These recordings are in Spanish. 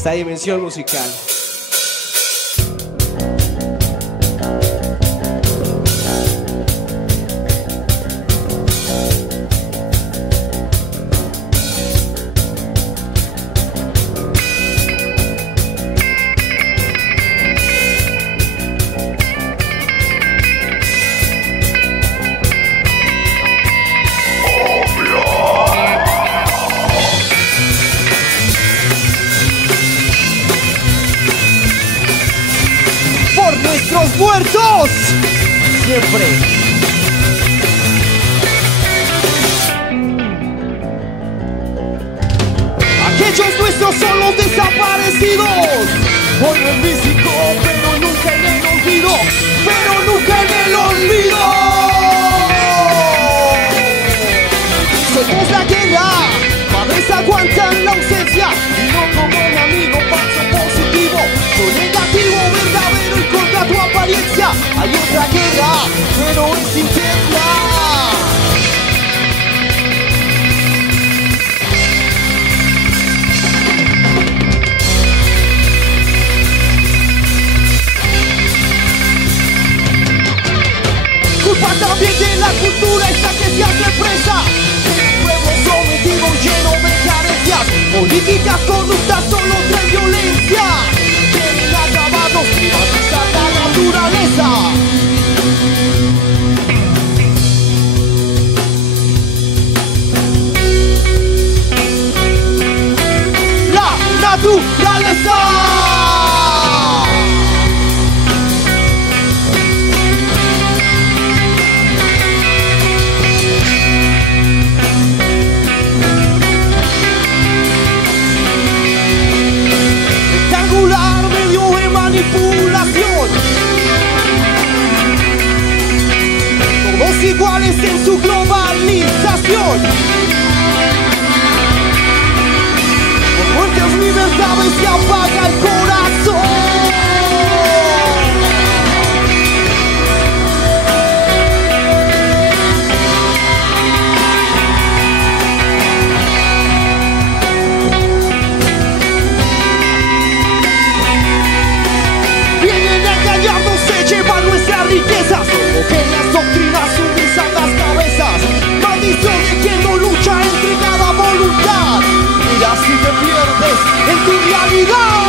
esta dimensión musical. ¡Los muertos! Siempre. Aquellos nuestros son los desaparecidos. Hoy no en físico, pero nunca en el olvido. Pero nunca en el olvido. Somos la guerra. Padres aguantan la ausencia. Y no como un amigo falso positivo. Soy negativo, verdadero y contra tu apariencia. Hay otra guerra, pero es interna. Culpa también de la cultura esta que se hace presa. Un pueblo sometido lleno de carencias. Políticas corruptas solo traen violencia. Quieren acabarnos, privatizar la naturaleza. La naturaleza. Medio de manipulación. Todos iguales en su globalización. Por muertes libertades se apaga el corazón. Llevan nuestras riquezas, homogéneas doctrinas sumisan las cabezas. Maldición de quien no lucha entregada voluntad. Mira si te pierdes en tu realidad.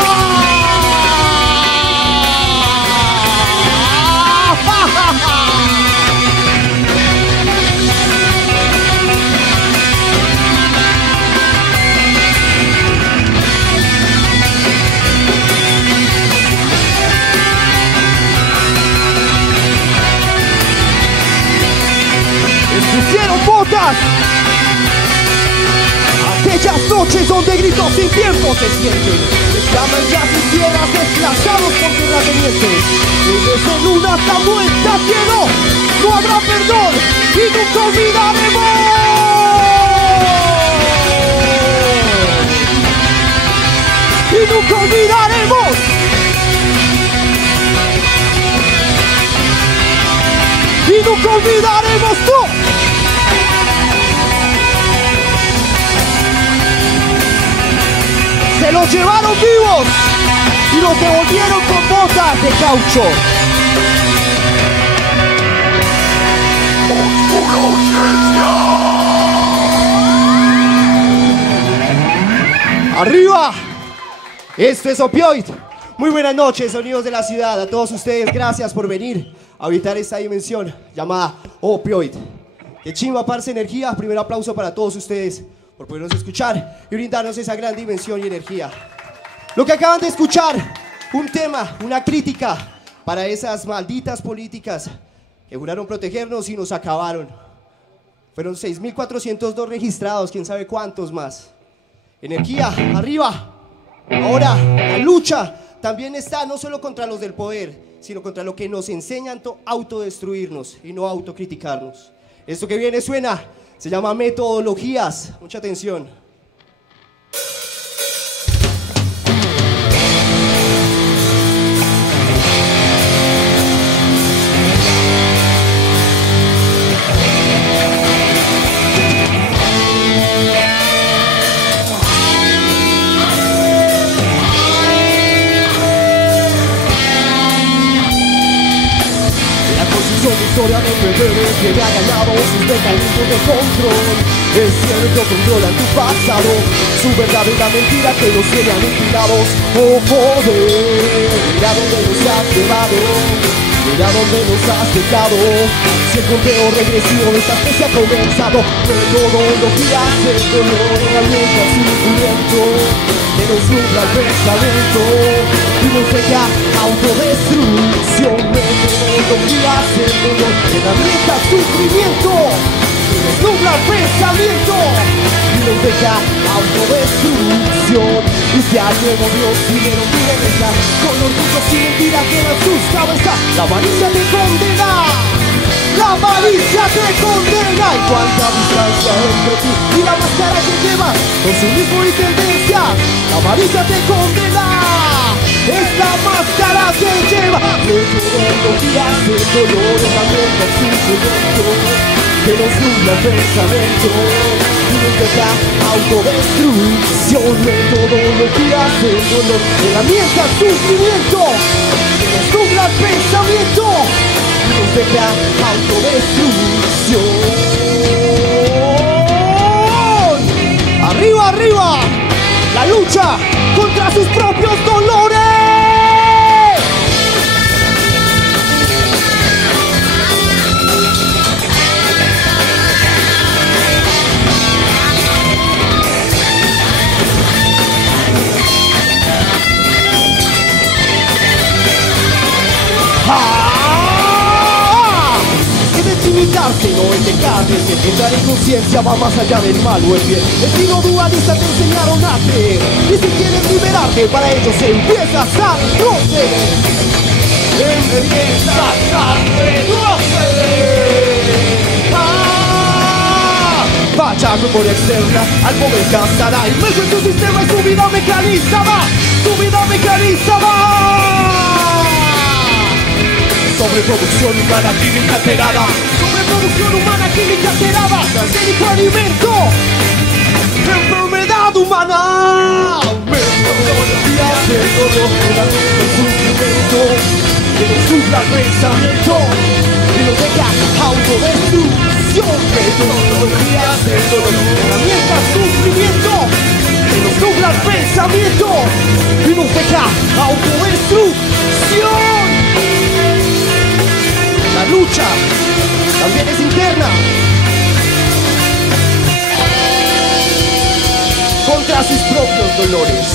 Pusieron botas. Aquellas noches donde gritos sin tiempo se sienten. Reclaman ya sus tierras desplazados por terratenientes. Desde en una tabueta cielo no habrá perdón y nunca olvidaremos. Y nunca olvidaremos. Y nunca olvidaremos tú. Se los llevaron vivos y los devolvieron con botas de caucho. ¡Arriba! Esto es Opioid. Muy buenas noches, sonidos de la ciudad. A todos ustedes, gracias por venir a habitar esta dimensión llamada Opioid. De chimba, parce, energía. Primer aplauso para todos ustedes por podernos escuchar y brindarnos esa gran dimensión y energía. Lo que acaban de escuchar, un tema, una crítica para esas malditas políticas que juraron protegernos y nos acabaron. Fueron 6.402 registrados, quién sabe cuántos más. Energía, arriba. Ahora, la lucha también está no solo contra los del poder, sino contra lo que nos enseñan a autodestruirnos y no autocriticarnos. Esto que viene suena, se llama metodologías. Mucha atención. historia de un bebé que me ha ganado sus mecanismos de control. Es cierto, controlan tu pasado, su verdad es la mentira que nos tiene aniquilados. Oh poder, mira dónde nos has llevado, mira dónde nos has dejado. Si el conteo regresivo de esta especie ha comenzado, de todo lo que hace el dolor, herramienta sufrimiento que nos nubla el pensamiento y nos deja autodestrucción. De todo lo que hace el dolor, herramienta sufrimiento que nos nubla el pensamiento y nos deja autodestrucción. Y si al nuevo Dios dinero quiere dejar, con orgullo sin mentira queda en sus cabezas. La avaricia te condena, la avaricia te condena. Y cuánta distancia entre ti y la máscara que llevas, consumismo y tendencia. La avaricia te condena, es la máscara que lleva. De todo lo que hace el dolor, herramienta el sufrimiento que nos nubla el pensamiento y nos deja autodestrucción. De todo lo que hace el dolor, herramienta el sufrimiento que nos nubla el pensamiento y nos deja autodestrucción. Arriba, arriba, la lucha contra sus propios dolores. Identificarse, no es dejarse, entrar en conciencia va más allá del mal o el bien. El estilo dualista te enseñaron a creer, y si quieres liberarte para ellos empiezas a retroceder. Empiezas a retroceder. Vaya memoria externa, algo desgastará, inmerso en tu sistema y su vida mecanizada, su vida mecanizada. Sobreproducción humana química alterada, sobreproducción humana química alterada, transgénico alimento, enfermedad humana. Metodologías del dolor, el sufrimiento que nos nubla el pensamiento y nos deja autodestrucción. Metodologías del dolor, herramientas sufrimiento que nos nubla el pensamiento y nos deja autodestrucción. La lucha también es interna contra sus propios dolores.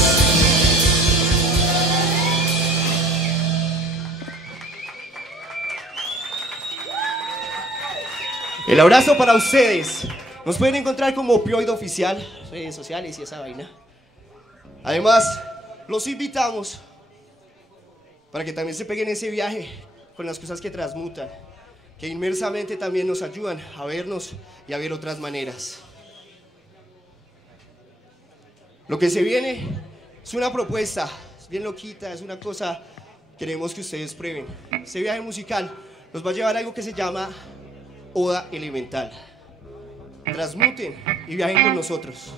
El abrazo para ustedes. Nos pueden encontrar como Opioid Oficial, redes sociales y esa vaina. Además, los invitamos para que también se peguen ese viaje con las cosas que transmutan, que inmersamente también nos ayudan a vernos y a ver otras maneras. Lo que se viene es una propuesta, es bien loquita, es una cosa que queremos que ustedes prueben. Este viaje musical nos va a llevar a algo que se llama Oda Elemental. Transmuten y viajen con nosotros.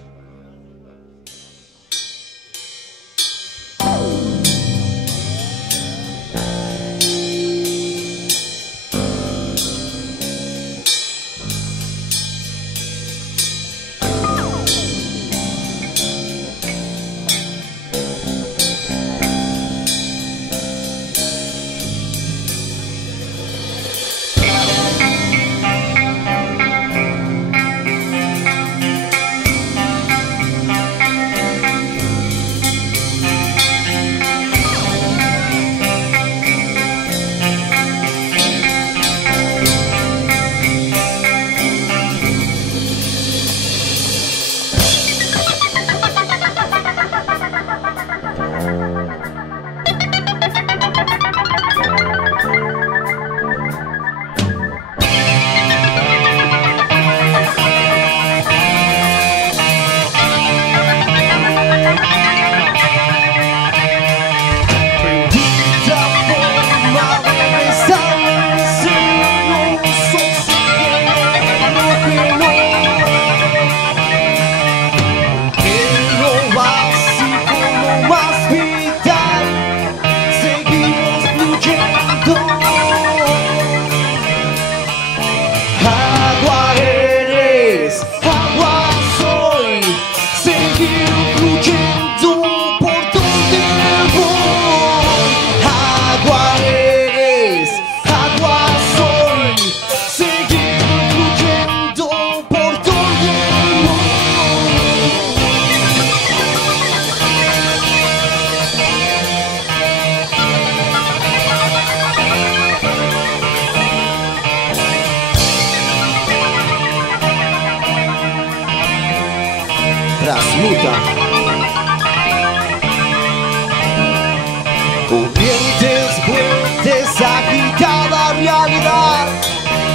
corrientes fuertes, agitada realidad,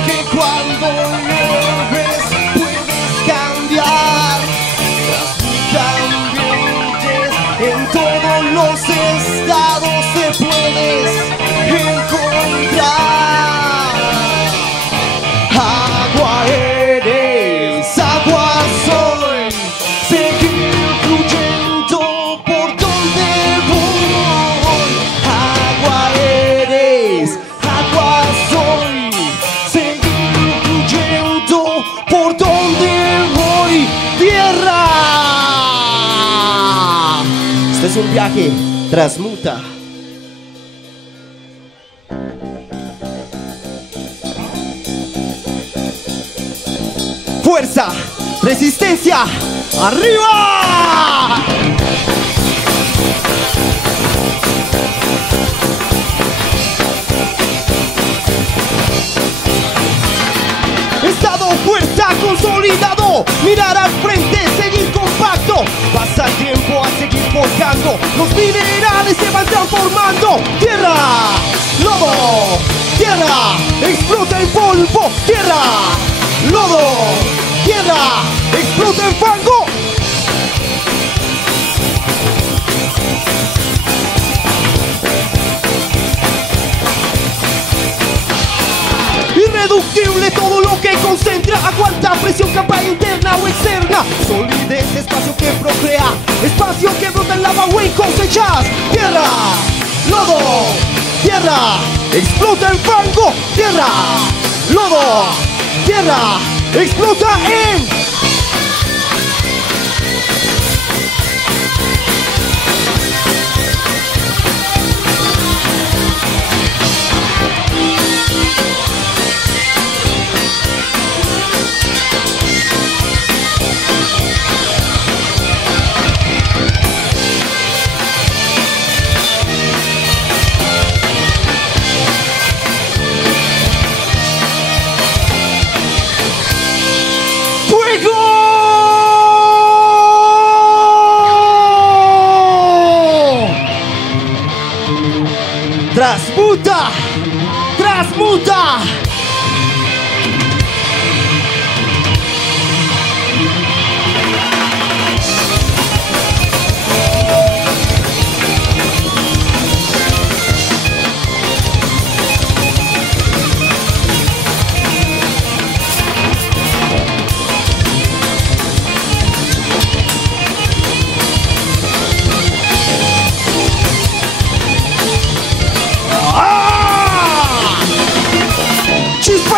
que cuando llueves puedes cambiar. Ambientes en todos los estados te puedes encontrar. Agua eres, agua soy, seguir fluyendo por donde voy. Agua eres, agua soy, seguir fluyendo por donde voy. Tierra. Este es un viaje, transmuta. Fuerza, resistencia, arriba. Estado, fuerza, consolidado, mirar al frente, seguir compacto. Pasa el tiempo a seguir forjando, los minerales se van transformando. Tierra, lodo, tierra, explota el polvo. Tierra, lodo, tierra, explota el fango. Irreductible todo lo que concentra, aguanta presión, capa interna o externa. Solidez, espacio que procrea, espacio que brota en lava o en cosechas. Tierra, lodo, tierra, explota el fango. Tierra, lodo, tierra, explota en... Transmuta, transmuta.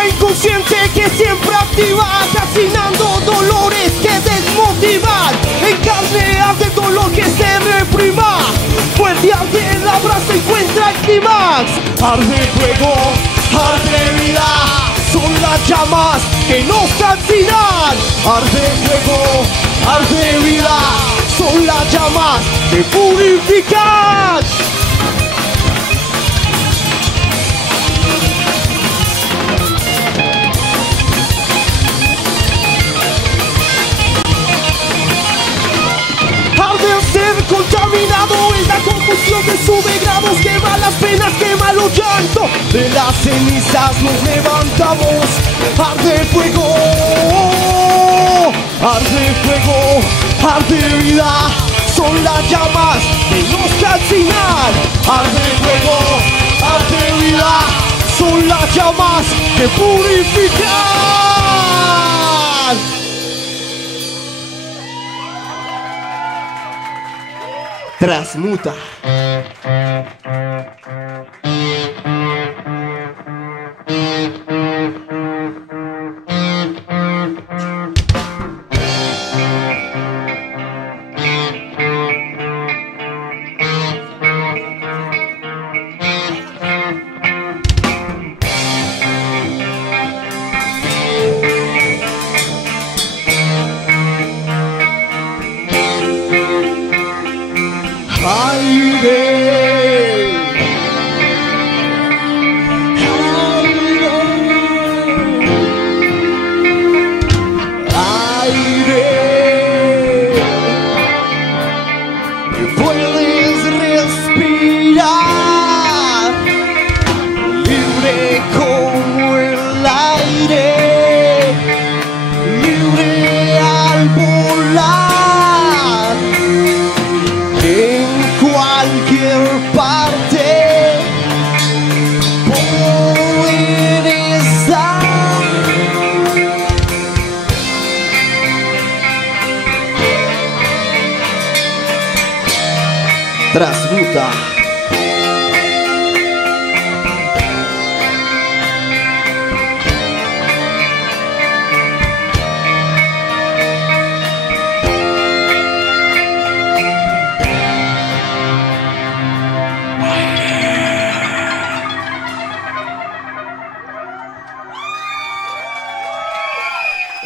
Inconsciente que siempre activa, calcinando dolores que desmotivan. En carne arde dolor que se reprima, fuerte arde el abrazo encuentra el clímax. Arde fuego, arde vida, son las llamas que nos calcinan. Arde fuego, arde vida, son las llamas que purifican. Contaminado en la confusión que sube grados, quema las penas, quema los llantos. De las cenizas nos levantamos. Arde fuego, arde fuego, arde vida, son las llamas que nos calcinan. Arde fuego, arde vida, son las llamas que purifican. Transmuta. Aire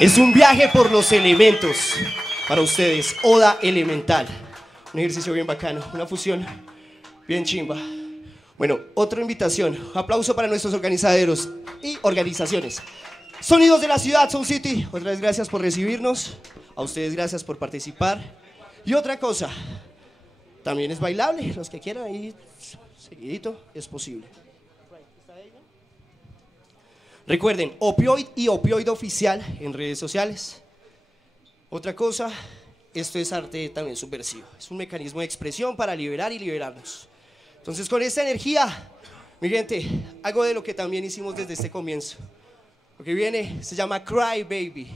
Es un viaje por los elementos para ustedes, Oda Elemental. Un ejercicio bien bacano, una fusión bien chimba. Bueno, otra invitación, aplauso para nuestros organizadores y organizaciones. Sonidos de la ciudad, Sound City, otra vez gracias por recibirnos, a ustedes gracias por participar. Y otra cosa, también es bailable, los que quieran ahí, seguidito, es posible. Recuerden, Opioid y Opioid Oficial en redes sociales. Otra cosa, esto es arte también subversivo, es un mecanismo de expresión para liberar y liberarnos. Entonces con esta energía, mi gente, algo de lo que también hicimos desde este comienzo. Lo que viene se llama Cry Baby.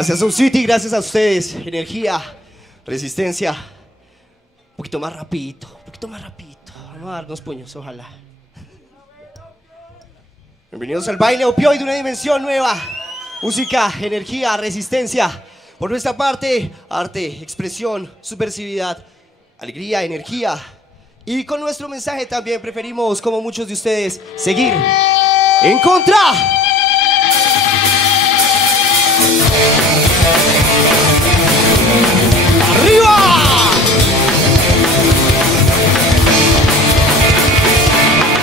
Gracias Sound City, gracias a ustedes. Energía, resistencia. Un poquito más rapidito, un poquito más rapidito. Vamos a darnos puños, ojalá. Bienvenidos al baile opioide, una dimensión nueva. Música, energía, resistencia. Por nuestra parte, arte, expresión, subversividad, alegría, energía. Y con nuestro mensaje también preferimos, como muchos de ustedes, seguir en contra. ¡Arriba!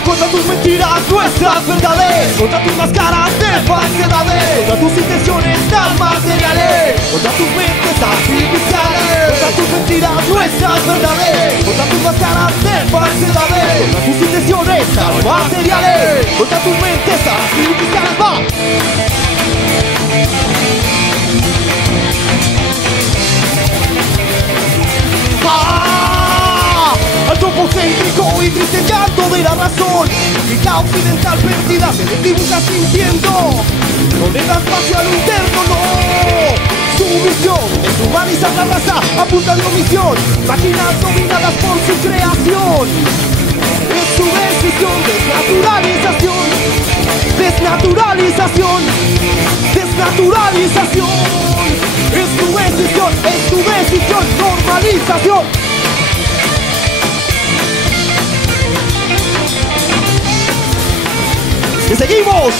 Contra tus mentiras, nuestras verdades. Contra tus máscaras de falsedades. Contra tus intenciones tan materiales. Contra tus mentes artificiales. Contra tus mentiras, nuestras verdades. Contra tus máscaras de falsedades. Contra tus intenciones tan materiales. Contra tus mentes artificiales. ¡Va! Antropocéntrico y triste llanto de la razón. Y la occidental perdida se desdibuja sintiendo. No le da espacio al interno, no. Su misión es humanizar la raza, apuntando misión. Máquinas dominadas por su creación. Es su decisión, desnaturalización. Desnaturalización. Desnaturalización. Es tu decisión, normalización. ¡Que seguimos!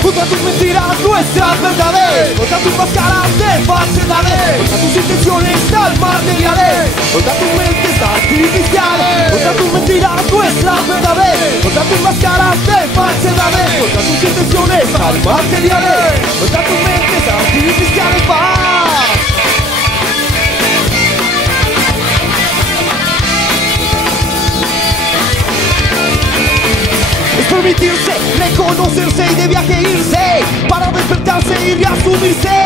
Contra tus mentiras, nuestras verdades. Contra tus máscaras de falsedades. Contra tus intenciones tan materiales. Contra tus mentes artificiales. Contra tus mentiras, nuestras verdades. Contra tus máscaras de falsedades. Contra tus intenciones tan materiales. Contra tus mentes artificiales. ¡Paz! Es permitirse, reconocerse y de viaje irse para despertarse y reasumirse.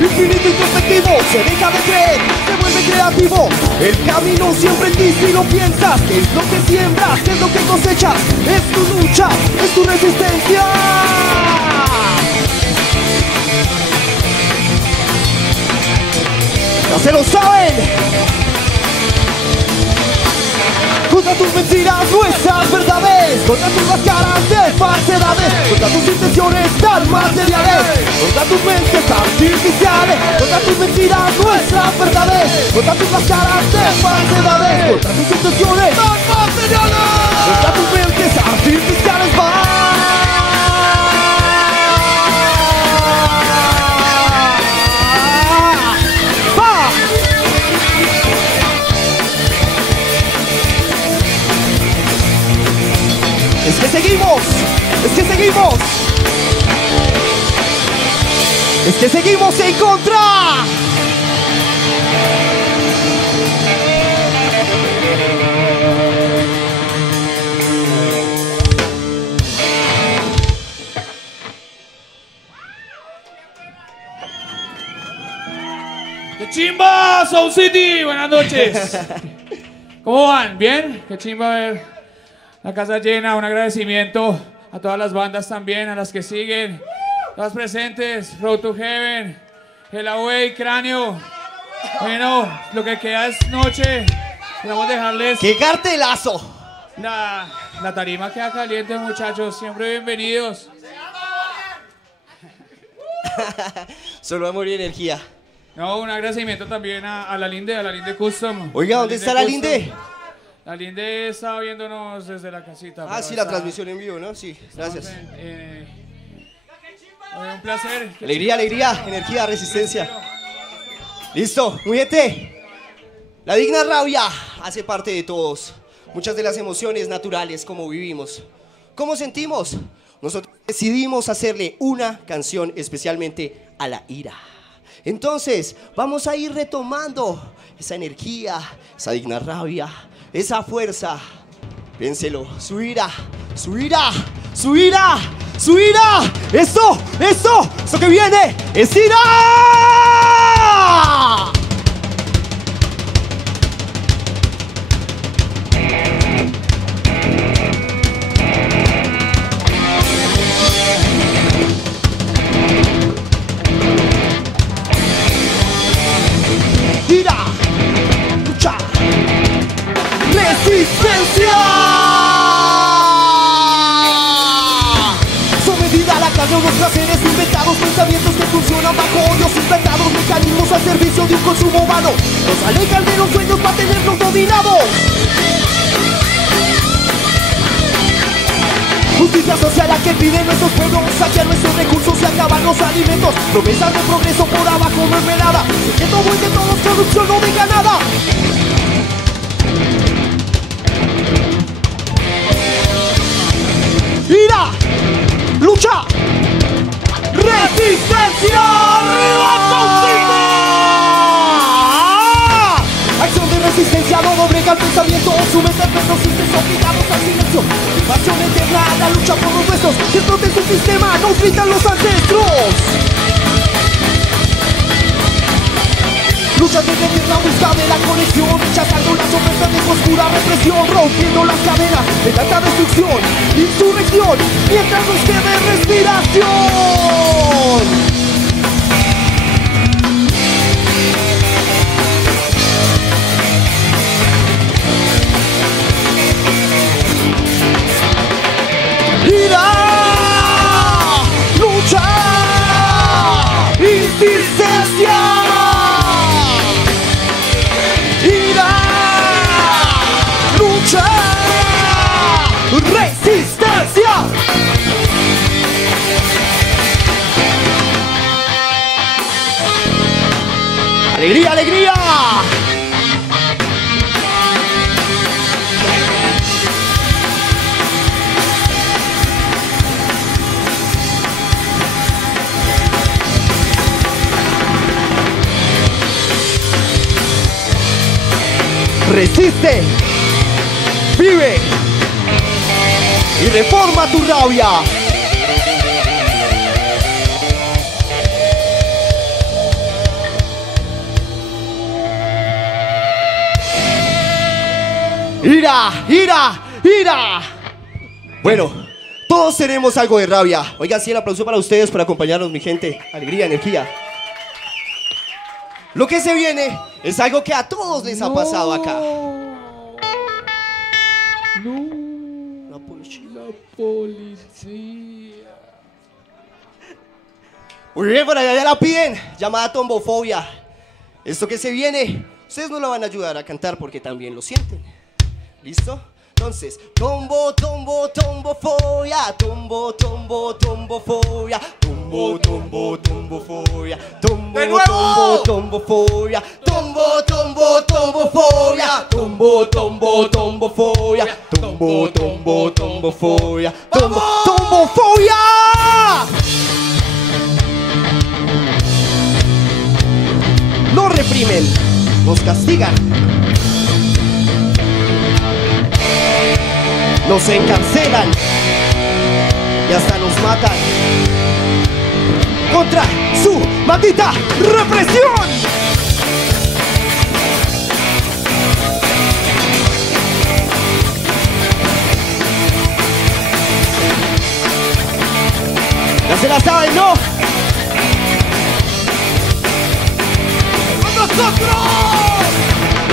Infinito introspectivo, se deja de creer, se vuelve creativo. El camino siempre en ti si lo piensas. ¿Qué es lo que siembras? ¿Qué es lo que cosechas? Es tu lucha, es tu resistencia. Ya se lo saben. Contra tus mentiras, nuestras verdades. Contra tus máscaras de falsedades. Contra tus intenciones tan materiales. Contra tus mentes artificiales. Contra tus mentiras, nuestras verdades. Contra tus máscaras de falsedades. Contra tus intenciones tan materiales. Contra tus mentes artificiales. ¡Va! Es que seguimos, es que seguimos, es que seguimos en contra. ¡Qué chimba, Sound City! Buenas noches. ¿Cómo van? ¿Bien? Qué chimba ver la casa llena. Un agradecimiento a todas las bandas también, a las que siguen, todas presentes, Road to Heaven, Hell Away, Cráneo. Bueno, lo que queda es noche. Queremos dejarles... ¡Qué cartelazo! La tarima queda caliente, muchachos. Siempre bienvenidos. Solo amor y energía. No, un agradecimiento también a la Linde Custom. Oiga, ¿dónde está la Linde? La Linde estaba viéndonos desde la casita. Ah, sí, la transmisión en vivo, ¿no? Sí, gracias. Un placer. Alegría, alegría, energía, resistencia. Listo, muy bien. La digna rabia hace parte de todos. Muchas de las emociones naturales, como vivimos, cómo sentimos. Nosotros decidimos hacerle una canción especialmente a la ira. Entonces, vamos a ir retomando esa energía, esa digna rabia, esa fuerza. Piénselo, su ira, su ira, su ira, su ira. Esto que viene es ira. Ira, lucha, resistencia. pensamientos que funcionan bajo odios inventados, mecanismos al servicio de un consumo humano. Nos alejan de los sueños para tenernos dominados. Justicia social a que piden nuestros pueblos, saquean nuestros recursos y acaban los alimentos. Promesas de progreso por abajo no es nada. Que todo es de todos, corrupción no diga nada. ¡Ira! ¡Lucha! ¡Resistencia! ¡Arriba Toxina! Acción de resistencia no doblega el pensamiento. Somete perros sientes obligados al silencio. Pasión eterna, la lucha por los nuestros. Que explote su sistema, nos gritan los ancestros. Lucha desde tierra, busca de la conexión, rechazando las ofertas de oscura represión, rompiendo las cadenas de tanta destrucción, insurrección, mientras nos quede respiración. ¡Ira! ¡Lucha! ¡Insistencia! ¡Resistencia! ¡Alegría, alegría! Resiste, vive y reforma tu rabia. ¡Ira! ¡Ira! ¡Ira! Bueno, todos tenemos algo de rabia. Oigan, sí, el aplauso para ustedes por acompañarnos, mi gente. Alegría, energía. Lo que se viene es algo que a todos les ha pasado acá. La policía. Muy bien, por allá ya la piden. Llamada tombofobia. Esto que se viene, ustedes no la van a ayudar a cantar porque también lo sienten. ¿Listo? Entonces, tombo, tombo, tombofobia. Tombo, tombo, tombofobia. Tombo, tombo, tombofobia. Tombo, tombo, tombofobia. Tombo, tombo, tombofobia. Tombo, tombo, tombofobia. Tombo, tombo, tombofobia. Tombo, tombofobia. Nos reprimen, nos castigan, nos encarcelan y hasta nos matan contra su maldita represión. Ya se la saben, ¿no? ¡Con nosotros!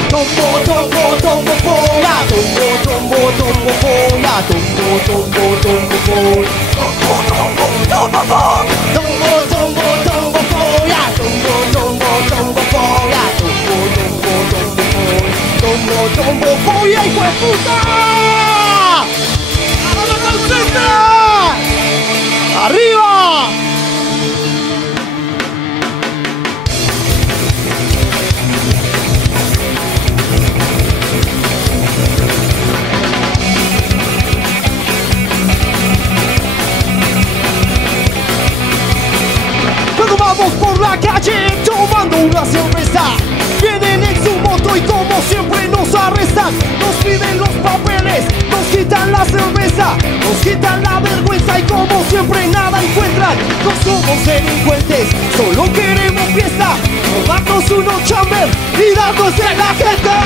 Tombo, tombo, tombofobia. Tombo, tombo, tombofobia. Tombo, tombo, tombofobia. Tombo, tombo, tombofobia. Tombo, tombo, tombofobia. Tombo, tombo, tombofobia. Tombo, tombo, tombofobia. Tombo, tombofobia, hijo de puta. ¡Vamos, Alcesta! ¡Arriba! Vamos por la calle tomando una cerveza. Vienen en su moto y como siempre nos arrestan. Nos piden los papeles, nos quitan la cerveza, nos quitan la vergüenza y como siempre nada encuentran. No somos delincuentes, solo queremos fiesta. Robarnos unos chamber y darnos en la jeta.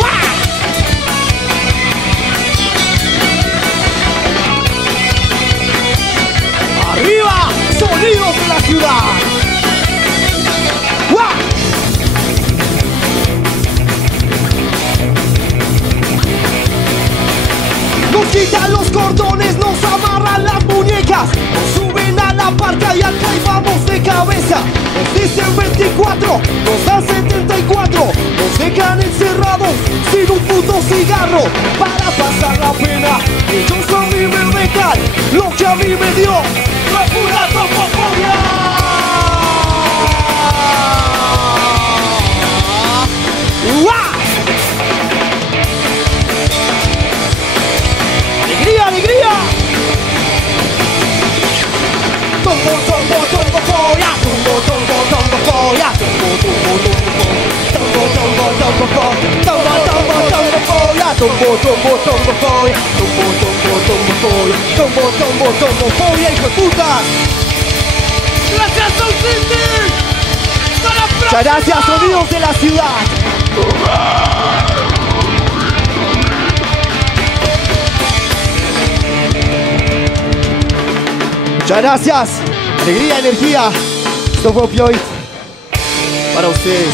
¡Uah! ¡Arriba! ¡Sonidos de la ciudad! ¡Guau! Nos quitan los cordones, nos amarran las muñecas, nos suben cabeza. Nos dicen 24, nos dan 74. Nos dejan encerrados sin un puto cigarro. Para pasar la pena, ellos a mí me dejan lo que a mí me dio la pura topofobia. ¡Alegría, alegría! Tombo, tombo, tombofobia. Tombo, tombo, tombofobia. Tombo, tombo, tombofobia. Tombo, tombo, tombofobia. Tombo, tombo, tombofobia. Tombo, tombo, tombofobia. Tombo, tombo, tombofobia, hijo de puta. ¡Gracias, Sound City! ¡Hasta la próxima! Muchas gracias, sonidos de la ciudad. Muchas gracias. Alegría, energía. Esto fue Opioid para ustedes.